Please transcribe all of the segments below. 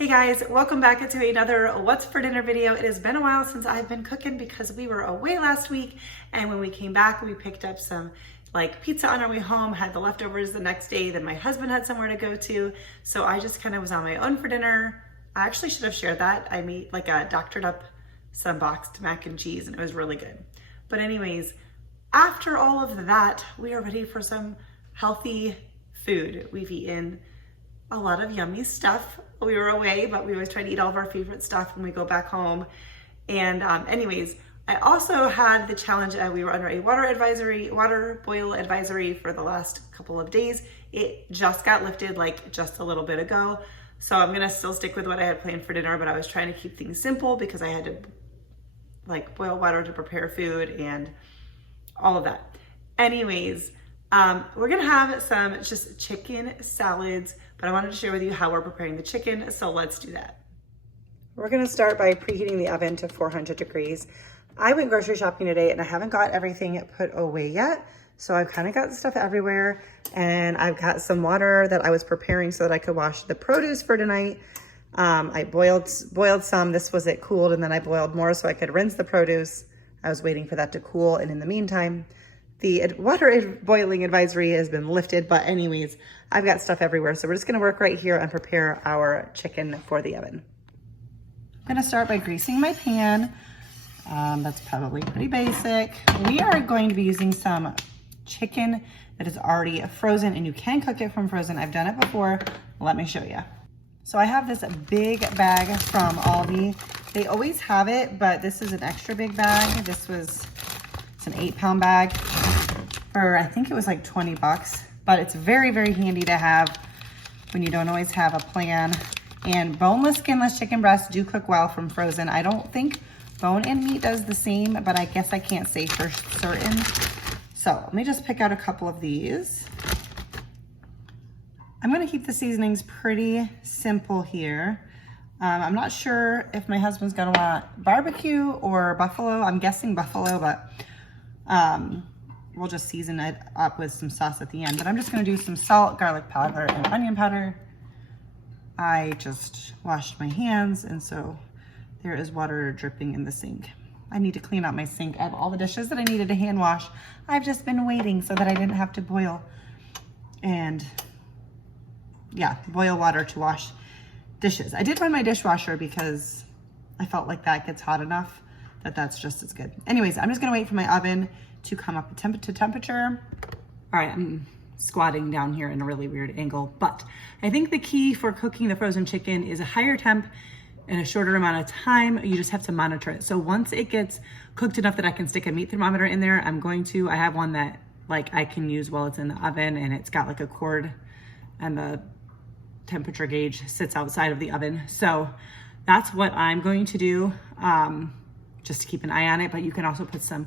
Hey guys, welcome back to another What's for Dinner video. It has been a while since I've been cooking because we were away last week, and when we came back we picked up some pizza on our way home, had the leftovers the next day, then my husband had somewhere to go to, so I just kind of was on my own for dinner. I actually should have shared that. I made doctored up some boxed mac and cheese and it was really good. But anyways, after all of that, we are ready for some healthy food. We've eaten a lot of yummy stuff. We were away, but we always try to eat all of our favorite stuff when we go back home. And anyways, I also had the challenge, we were under a water boil advisory for the last couple of days. It just got lifted just a little bit ago. So I'm gonna still stick with what I had planned for dinner, but I was trying to keep things simple because I had to boil water to prepare food and all of that. Anyways, we're gonna have some just chicken salads, but I wanted to share with you how we're preparing the chicken, so let's do that. We're gonna start by preheating the oven to 400 degrees. I went grocery shopping today and I haven't got everything put away yet, so I've kind of got stuff everywhere, and I've got some water that I was preparing so that I could wash the produce for tonight. I boiled some. This was it cooled, and then I boiled more so I could rinse the produce. I was waiting for that to cool, and in the meantime, the water boiling advisory has been lifted, but anyways, I've got stuff everywhere. So we're just gonna work right here and prepare our chicken for the oven. I'm gonna start by greasing my pan. That's probably pretty basic. We are going to be using some chicken that is already frozen, and you can cook it from frozen. I've done it before. Let me show you. So I have this big bag from Aldi. They always have it, but this is an extra big bag. It's an 8-pound bag for, I think it was like 20 bucks, but it's very, very handy to have when you don't always have a plan. And boneless, skinless chicken breasts do cook well from frozen. I don't think bone and meat does the same, but I guess I can't say for certain. So let me just pick out a couple of these. I'm gonna keep the seasonings pretty simple here. I'm not sure if my husband's gonna want barbecue or buffalo. I'm guessing buffalo, but we'll just season it up with some sauce at the end. But I'm just gonna do some salt, garlic powder, and onion powder. I just washed my hands, and so there is water dripping in the sink. I need to clean out my sink. I have all the dishes that I needed to hand wash. I've just been waiting so that I didn't have to boil water to wash dishes. I did run my dishwasher because I felt like that gets hot enough that's just as good. Anyways, I'm just gonna wait for my oven to come up to temperature. All right, I'm squatting down here in a really weird angle, but I think the key for cooking the frozen chicken is a higher temp in a shorter amount of time. You just have to monitor it. So once it gets cooked enough that I can stick a meat thermometer in there, I have one that I can use while it's in the oven, and it's got a cord, and the temperature gauge sits outside of the oven. So that's what I'm going to do, just to keep an eye on it. But you can also put some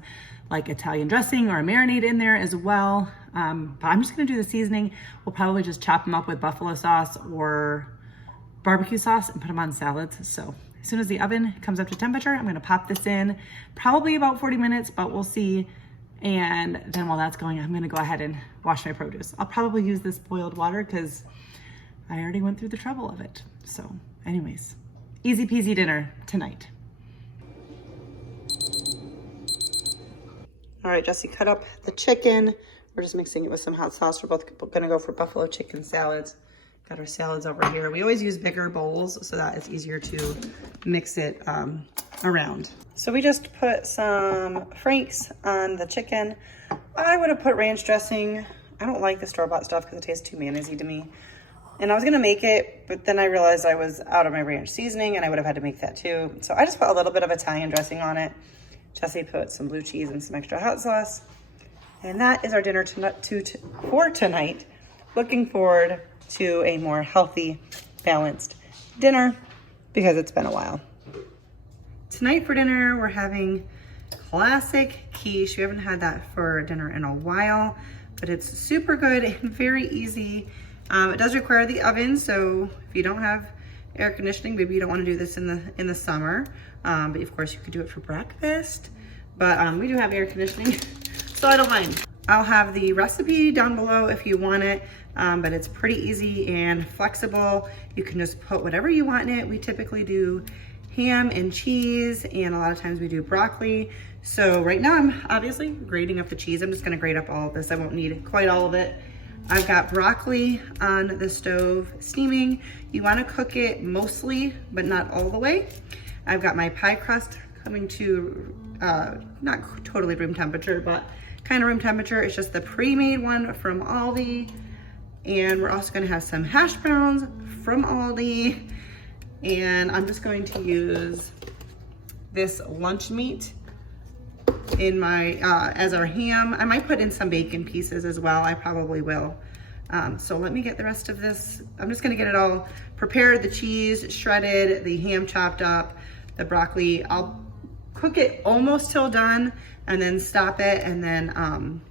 Italian dressing or a marinade in there as well. But I'm just gonna do the seasoning. We'll probably just chop them up with buffalo sauce or barbecue sauce and put them on salads. So as soon as the oven comes up to temperature, I'm gonna pop this in, probably about 40 minutes, but we'll see. And then while that's going, I'm gonna go ahead and wash my produce. I'll probably use this boiled water because I already went through the trouble of it. So anyways, easy peasy dinner tonight. All right, Jesse cut up the chicken. We're just mixing it with some hot sauce. We're both gonna go for buffalo chicken salads. Got our salads over here. We always use bigger bowls so that it's easier to mix it around. So we just put some Frank's on the chicken. I would have put ranch dressing. I don't like the store-bought stuff because it tastes too mayonnaisey to me. And I was gonna make it, but then I realized I was out of my ranch seasoning and I would have had to make that too. So I just put a little bit of Italian dressing on it. Jesse put some blue cheese and some extra hot sauce. And that is our dinner for tonight. Looking forward to a more healthy, balanced dinner because it's been a while. Tonight for dinner, we're having classic quiche. We haven't had that for dinner in a while, but it's super good and very easy. It does require the oven, so if you don't have air conditioning, maybe you don't want to do this in the summer, but of course you could do it for breakfast. But we do have air conditioning, so I don't mind. I'll have the recipe down below if you want it. but it's pretty easy and flexible. You can just put whatever you want in it. We typically do ham and cheese, and a lot of times we do broccoli. So right now I'm obviously grating up the cheese. I'm just gonna grate up all of this. I won't need quite all of it. I've got broccoli on the stove steaming. You wanna cook it mostly, but not all the way. I've got my pie crust coming to, not totally room temperature, but kind of room temperature. It's just the pre-made one from Aldi. And we're also gonna have some hash browns from Aldi. And I'm just going to use this lunch meat in my, as our ham. I might put in some bacon pieces as well. I probably will. So let me get the rest of this. I'm just gonna get it all prepared. The cheese shredded, the ham chopped up, the broccoli. I'll cook it almost till done and then stop it. And then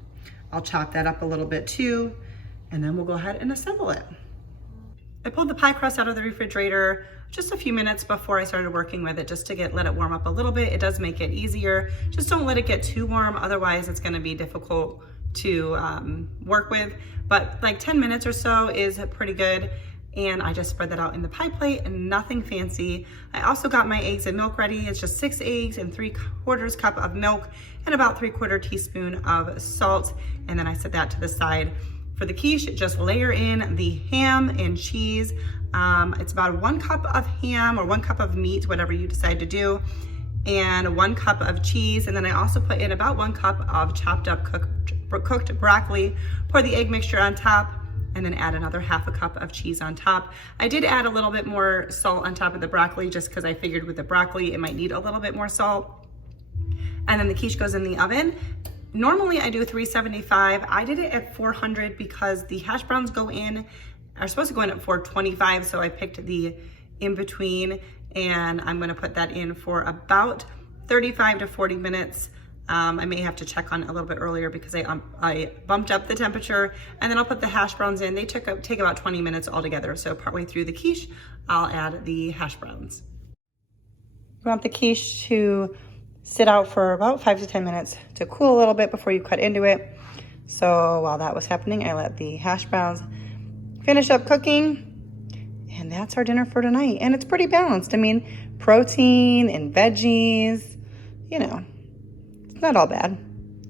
I'll chop that up a little bit too. And then we'll go ahead and assemble it. I pulled the pie crust out of the refrigerator just a few minutes before I started working with it, just to let it warm up a little bit. It does make it easier. Just don't let it get too warm, otherwise it's gonna be difficult to work with. But like 10 minutes or so is pretty good. And I just spread that out in the pie plate and nothing fancy. I also got my eggs and milk ready. It's just 6 eggs and 3/4 cup of milk and about 3/4 teaspoon of salt. And then I set that to the side. For the quiche, just layer in the ham and cheese. It's about 1 cup of ham or 1 cup of meat, whatever you decide to do, and 1 cup of cheese. And then I also put in about 1 cup of chopped up cooked broccoli. Pour the egg mixture on top, and then add another 1/2 cup of cheese on top. I did add a little bit more salt on top of the broccoli just because I figured with the broccoli it might need a little bit more salt. And then the quiche goes in the oven. Normally I do 375. I did it at 400 because the hash browns are supposed to go in at 425, so I picked the in between, and I'm gonna put that in for about 35 to 40 minutes. I may have to check on it a little bit earlier because I bumped up the temperature, and then I'll put the hash browns in. They take about 20 minutes altogether. So partway through the quiche, I'll add the hash browns. You want the quiche to sit out for about 5 to 10 minutes to cool a little bit before you cut into it. So while that was happening, I let the hash browns finish up cooking, and that's our dinner for tonight. And it's pretty balanced. I mean, protein and veggies, you know, it's not all bad,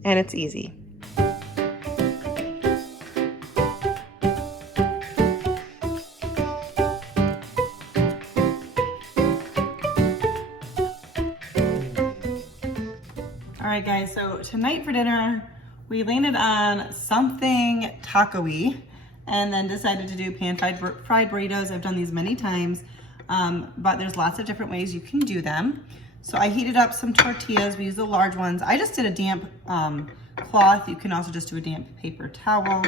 and it's easy. All right, guys, so tonight for dinner, we landed on something taco-y and then decided to do pan-fried burritos. I've done these many times, but there's lots of different ways you can do them. So I heated up some tortillas. We use the large ones. I just did a damp cloth. You can also just do a damp paper towel.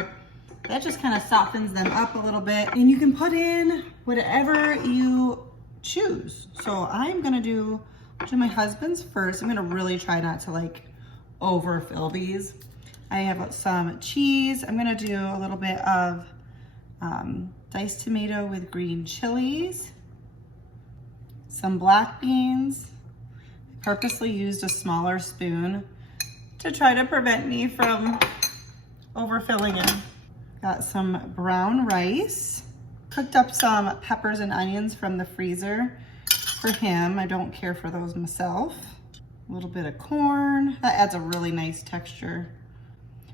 That just kind of softens them up a little bit. And you can put in whatever you choose. So I'm gonna do my husband's first. I'm gonna really try not to like overfill these. I have some cheese. I'm gonna do a little bit of diced tomato with green chilies, some black beans. I purposely used a smaller spoon to try to prevent me from overfilling it. Got some brown rice. Cooked up some peppers and onions from the freezer for him. I don't care for those myself. A little bit of corn. That adds a really nice texture.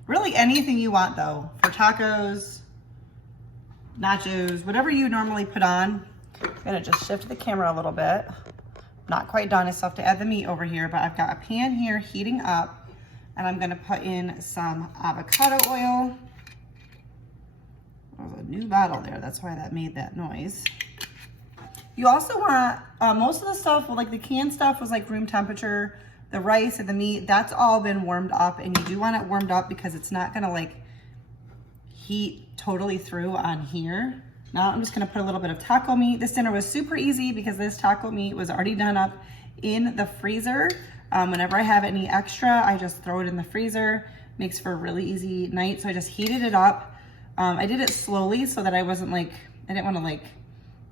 Really anything you want though, for tacos, nachos, whatever you normally put on. I'm gonna just shift the camera a little bit. Not quite done, I still have to add the meat over here, but I've got a pan here heating up, and I'm gonna put in some avocado oil. There's a new bottle there, that's why that made that noise. You also want, most of the stuff, like the canned stuff was like room temperature. The rice and the meat, that's all been warmed up, and you do want it warmed up because it's not gonna like heat totally through on here. Now I'm just gonna put a little bit of taco meat. This dinner was super easy because this taco meat was already done up in the freezer. Whenever I have any extra, I just throw it in the freezer. Makes for a really easy night. So I just heated it up. I did it slowly so that I wasn't like, I didn't wanna like,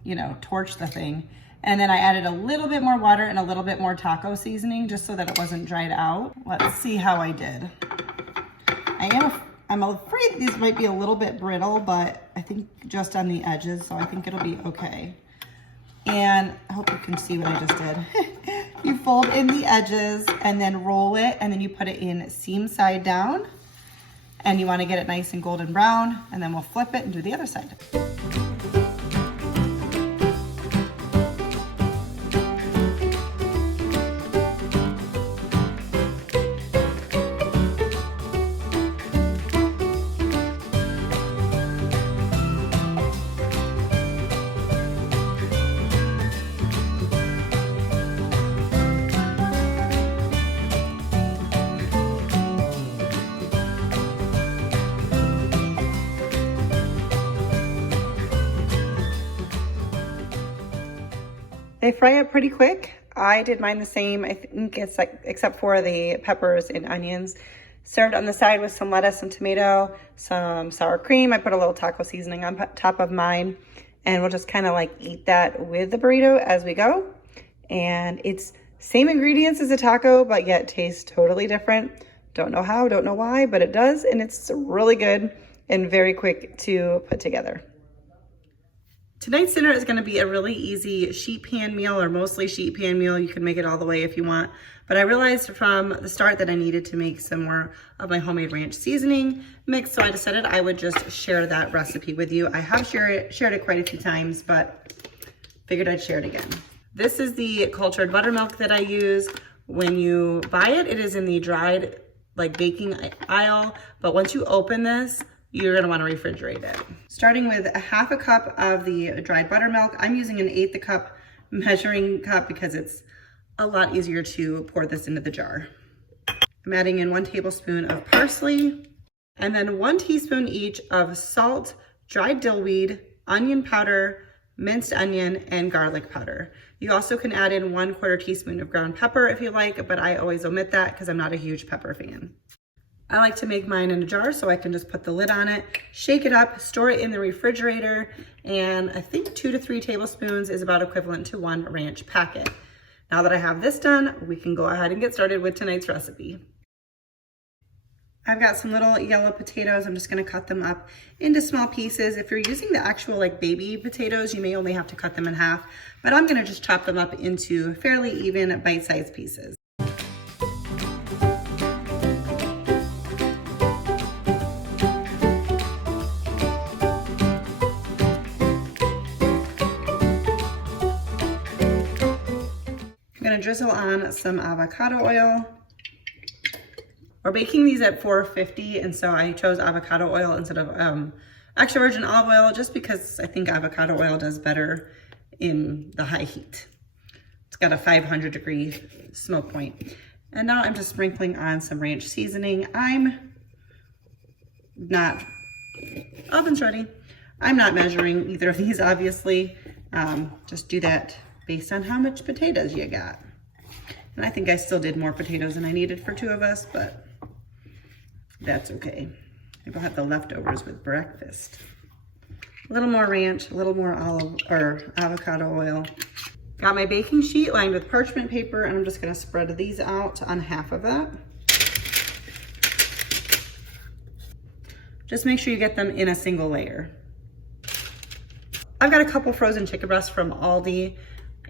you know, torch the thing. And then I added a little bit more water and a little bit more taco seasoning just so that it wasn't dried out. Let's see how I did. I am I'm afraid these might be a little bit brittle, but I think just on the edges, so I think it'll be okay. And I hope you can see what I just did. You fold in the edges and then roll it, and then you put it in seam side down. And you want to get it nice and golden brown, and then we'll flip it and do the other side. They fry up pretty quick. I did mine the same. I think it's like, except for the peppers and onions. Served on the side with some lettuce and tomato, some sour cream. I put a little taco seasoning on top of mine. And we'll just kind of like eat that with the burrito as we go. And it's same ingredients as a taco, but yet tastes totally different. Don't know how, don't know why, but it does. And it's really good and very quick to put together. Tonight's dinner is going to be a really easy sheet pan meal, or mostly sheet pan meal. You can make it all the way if you want. But I realized from the start that I needed to make some more of my homemade ranch seasoning mix, so I decided I would just share that recipe with you. I have shared it quite a few times, but figured I'd share it again. This is the cultured buttermilk that I use. When you buy it, it is in the dried like baking aisle, but once you open this, you're gonna wanna refrigerate it. Starting with a half a cup of the dried buttermilk. I'm using an 1/8 cup measuring cup because it's a lot easier to pour this into the jar. I'm adding in 1 tablespoon of parsley, and then 1 teaspoon each of salt, dried dill weed, onion powder, minced onion, and garlic powder. You also can add in 1/4 teaspoon of ground pepper if you like, but I always omit that because I'm not a huge pepper fan. I like to make mine in a jar so I can just put the lid on it, shake it up, store it in the refrigerator, and I think 2 to 3 tablespoons is about equivalent to 1 ranch packet. Now that I have this done, we can go ahead and get started with tonight's recipe. I've got some little yellow potatoes. I'm just gonna cut them up into small pieces. If you're using the actual like baby potatoes, you may only have to cut them in half, but I'm gonna just chop them up into fairly even bite-sized pieces. I'm gonna drizzle on some avocado oil. We're baking these at 450, and so I chose avocado oil instead of extra virgin olive oil just because I think avocado oil does better in the high heat. It's got a 500-degree smoke point. And now I'm just sprinkling on some ranch seasoning. I'm not, oven's ready. I'm not measuring either of these, obviously. Just do that based on how much potatoes you got. And I think I still did more potatoes than I needed for 2 of us, but that's okay. Maybe I'll have the leftovers with breakfast. A little more ranch, a little more avocado oil. Got my baking sheet lined with parchment paper, and I'm just gonna spread these out on half of that. Just make sure you get them in a single layer. I've got a couple frozen chicken breasts from Aldi,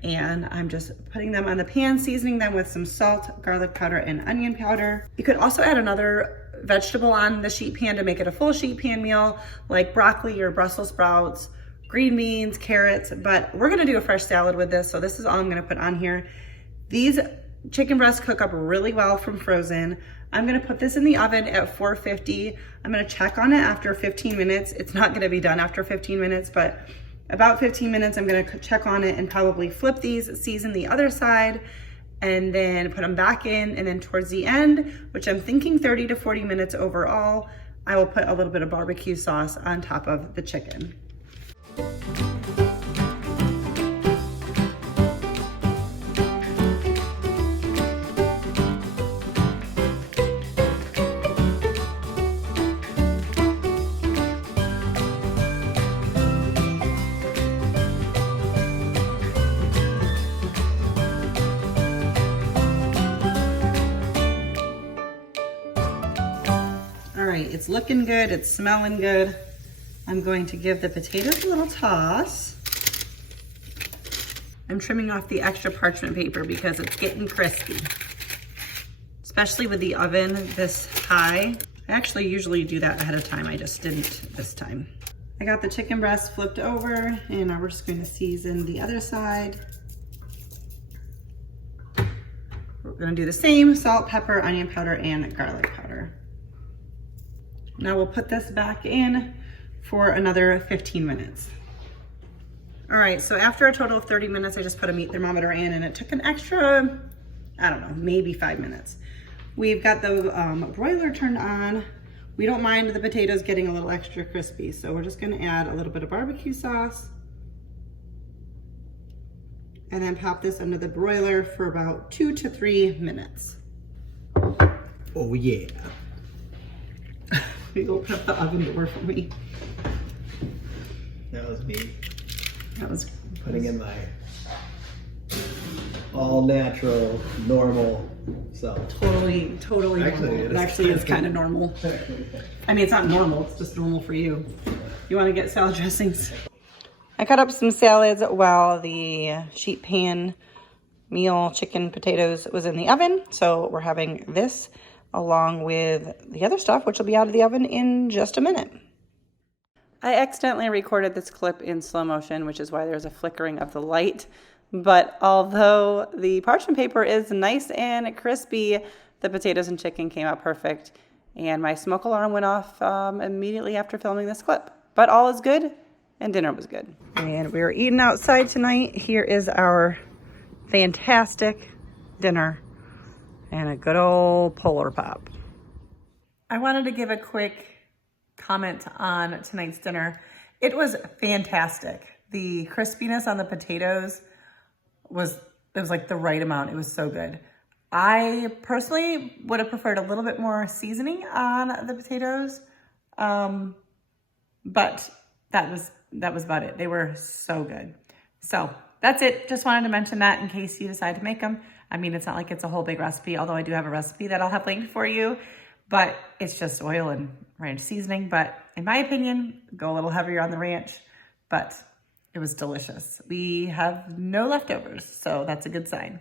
and I'm just putting them on the pan, seasoning them with some salt, garlic powder, and onion powder. You could also add another vegetable on the sheet pan to make it a full sheet pan meal, like broccoli or Brussels sprouts, green beans, carrots, but we're gonna do a fresh salad with this, so this is all I'm gonna put on here. These chicken breasts cook up really well from frozen. I'm gonna put this in the oven at 450. I'm gonna check on it after 15 minutes. It's not gonna be done after 15 minutes, but about 15 minutes, I'm gonna check on it and probably flip these, season the other side, and then put them back in. And then towards the end, which I'm thinking 30 to 40 minutes overall, I will put a little bit of barbecue sauce on top of the chicken. it's looking good, it's smelling good. I'm going to give the potatoes a little toss. I'm trimming off the extra parchment paper because it's getting crispy, especially with the oven this high. I actually usually do that ahead of time. I just didn't this time. I got the chicken breast flipped over, and now we're just going to season the other side. We're gonna do the same: salt, pepper, onion powder, and garlic powder. Now we'll put this back in for another 15 minutes. All right, so after a total of 30 minutes, I just put a meat thermometer in, and it took an extra, I don't know, maybe 5 minutes. We've got the broiler turned on. We don't mind the potatoes getting a little extra crispy, so we're just gonna add a little bit of barbecue sauce and then pop this under the broiler for about 2 to 3 minutes. Oh yeah. You open up the oven door for me. That was me. That was Putting in my all natural, normal self. totally Actually, normal. it It actually is kind of normal. I mean, it's not normal, it's just normal for you. You wanna get salad dressings? I cut up some salads while the sheet pan meal chicken potatoes was in the oven. So we're having this along with the other stuff, which will be out of the oven in just a minute. I accidentally recorded this clip in slow motion, which is why there's a flickering of the light. But although the parchment paper is nice and crispy, the potatoes and chicken came out perfect. And my smoke alarm went off immediately after filming this clip. But all is good, and dinner was good. And we were eating outside tonight. Here is our fantastic dinner and a good old Polar Pop. I wanted to give a quick comment on tonight's dinner. It was fantastic. The crispiness on the potatoes was like the right amount. It was so good. I personally would have preferred a little bit more seasoning on the potatoes, but that was about it. They were so good. So that's it. Just wanted to mention that in case you decide to make them. I mean, it's not like it's a whole big recipe, although I do have a recipe that I'll have linked for you, but it's just oil and ranch seasoning. But in my opinion, go a little heavier on the ranch, but it was delicious. We have no leftovers, so that's a good sign.